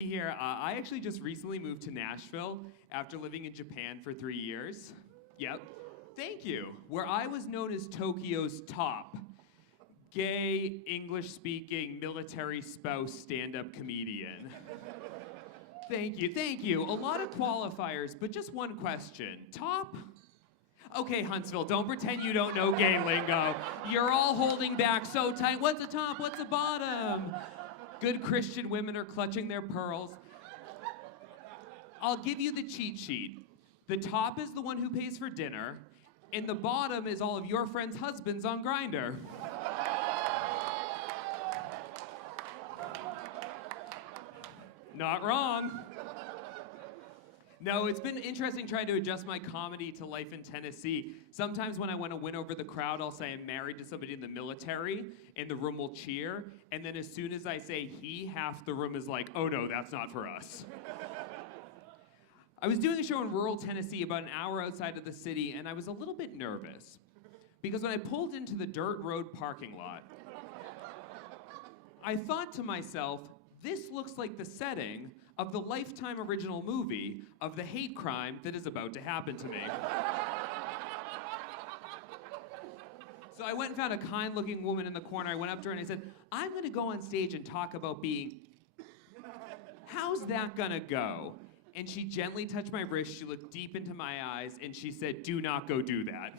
Here, I actually just recently moved to Nashville after living in Japan for 3 years. Yep, thank you. Where I was known as Tokyo's top gay, English-speaking, military spouse stand-up comedian. Thank you. A lot of qualifiers, but just one question. Top? Okay, Huntsville, don't pretend you don't know gay lingo. You're all holding back so tight. What's the top? What's the bottom? Good Christian women are clutching their pearls. I'll give you the cheat sheet. The top is the one who pays for dinner, and the bottom is all of your friends' husbands on Grindr. Not wrong. No, it's been interesting trying to adjust my comedy to life in Tennessee. Sometimes when I want to win over the crowd, I'll say I'm married to somebody in the military, and the room will cheer. And then as soon as I say he, half the room is like, oh no, that's not for us. I was doing a show in rural Tennessee about an hour outside of the city, and I was a little bit nervous. Because when I pulled into the dirt road parking lot, I thought to myself, this looks like the setting of the Lifetime original movie of the hate crime that is about to happen to me. So I went and found a kind-looking woman in the corner. I went up to her and I said, I'm gonna go on stage and talk about being... How's that gonna go? And she gently touched my wrist, she looked deep into my eyes, and she said, do not go do that.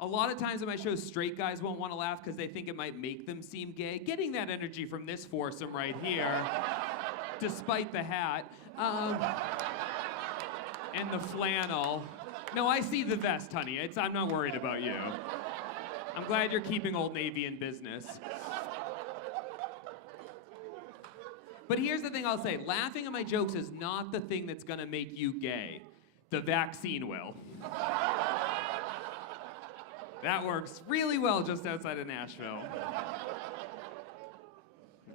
A lot of times in my shows, straight guys won't want to laugh because they think it might make them seem gay. Getting that energy from this foursome right here, despite the hat, and the flannel. No, I see the vest, honey. I'm not worried about you. I'm glad you're keeping Old Navy in business. But here's the thing I'll say. Laughing at my jokes is not the thing that's gonna make you gay. The vaccine will. That works really well just outside of Nashville.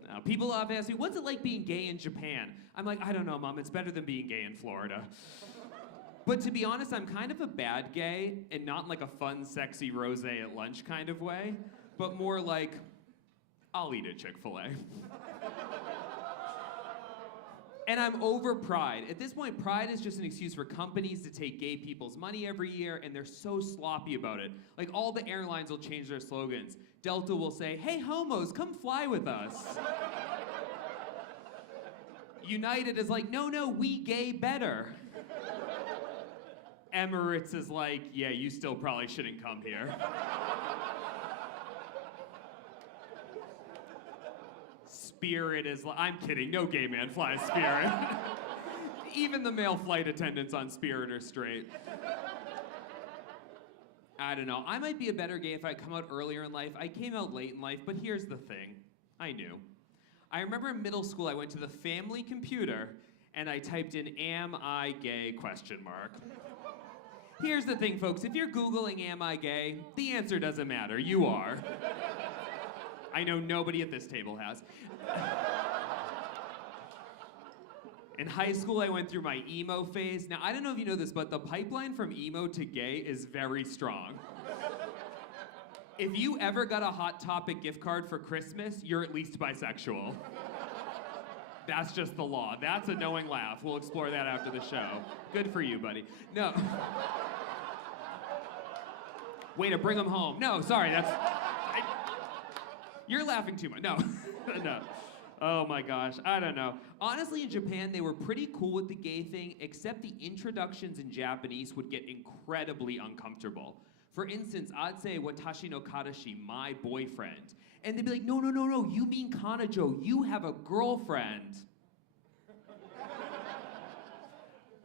Now, people often ask me, what's it like being gay in Japan? I'm like, I don't know, Mom, it's better than being gay in Florida. But to be honest, I'm kind of a bad gay, and not in like a fun, sexy rosé at lunch kind of way, but more like, I'll eat a Chick-fil-A. And I'm over pride. At this point, pride is just an excuse for companies to take gay people's money every year, and they're so sloppy about it. Like, all the airlines will change their slogans. Delta will say, hey, homos, come fly with us. United is like, no, we gay better. Emirates is like, yeah, you still probably shouldn't come here. Spirit is like, I'm kidding, no gay man flies Spirit. Even the male flight attendants on Spirit are straight. I don't know, I might be a better gay if I come out earlier in life. I came out late in life, but here's the thing, I knew. I remember in middle school, I went to the family computer and I typed in, am I gay, ? Here's the thing, folks, if you're Googling, am I gay, the answer doesn't matter, you are. I know nobody at this table has. In high school, I went through my emo phase. Now, I don't know if you know this, but the pipeline from emo to gay is very strong. If you ever got a Hot Topic gift card for Christmas, you're at least bisexual. That's just the law. That's a knowing laugh. We'll explore that after the show. Good for you, buddy. No. Way to bring them home. No, sorry, you're laughing too much. No, no. Oh my gosh, I don't know. Honestly, in Japan, they were pretty cool with the gay thing, except the introductions in Japanese would get incredibly uncomfortable. For instance, I'd say, watashi no karashi, my boyfriend. And they'd be like, no, you mean kanajo, you have a girlfriend.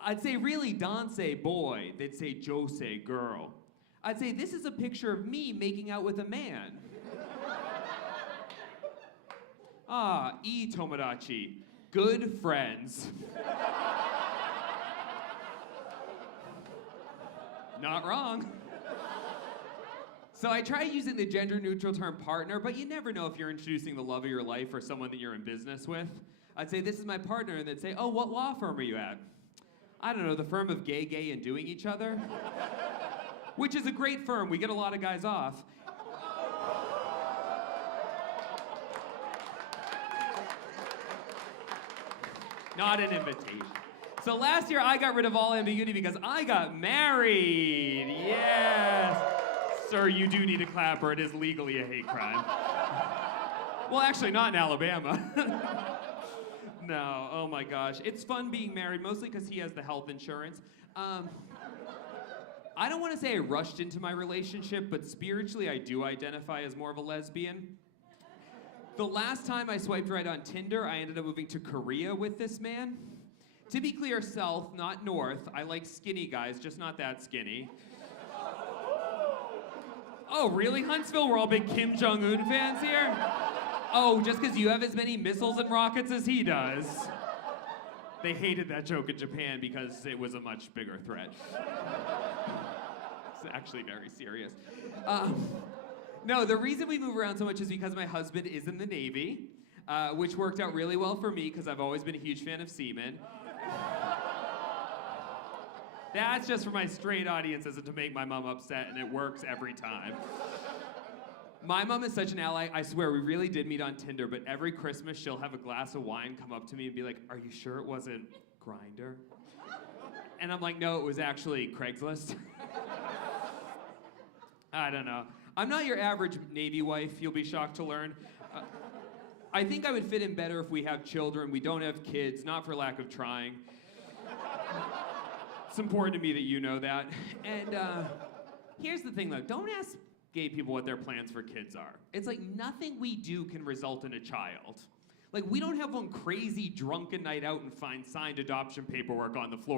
I'd say, really, dansei, boy. They'd say, josei, girl. I'd say, this is a picture of me making out with a man. Ah, ii tomodachi, good friends. Not wrong. So I try using the gender-neutral term partner, but you never know if you're introducing the love of your life or someone that you're in business with. I'd say, this is my partner, and they'd say, oh, what law firm are you at? I don't know, the firm of gay, and doing each other? Which is a great firm, we get a lot of guys off. Not an invitation. So last year I got rid of all ambiguity because I got married. Yes. Sir, you do need a clap or it is legally a hate crime. Well, actually not in Alabama. No, oh my gosh. It's fun being married, mostly because he has the health insurance. I don't want to say I rushed into my relationship, but spiritually I do identify as more of a lesbian. The last time I swiped right on Tinder, I ended up moving to Korea with this man. To be clear, south, not north. I like skinny guys, just not that skinny. Oh, really, Huntsville? We're all big Kim Jong-un fans here? Oh, just because you have as many missiles and rockets as he does. They hated that joke in Japan because it was a much bigger threat. It's actually very serious. No, the reason we move around so much is because my husband is in the Navy, which worked out really well for me because I've always been a huge fan of seamen. That's just for my straight audiences and to make my mom upset, and it works every time. My mom is such an ally. I swear, we really did meet on Tinder, but every Christmas she'll have a glass of wine come up to me and be like, "Are you sure it wasn't Grindr?" And I'm like, "No, it was actually Craigslist." I don't know. I'm not your average Navy wife, you'll be shocked to learn. I think I would fit in better if we have children. We don't have kids, not for lack of trying. It's important to me that you know that. And here's the thing though, don't ask gay people what their plans for kids are. It's like nothing we do can result in a child. Like we don't have one crazy drunken night out and find signed adoption paperwork on the floor.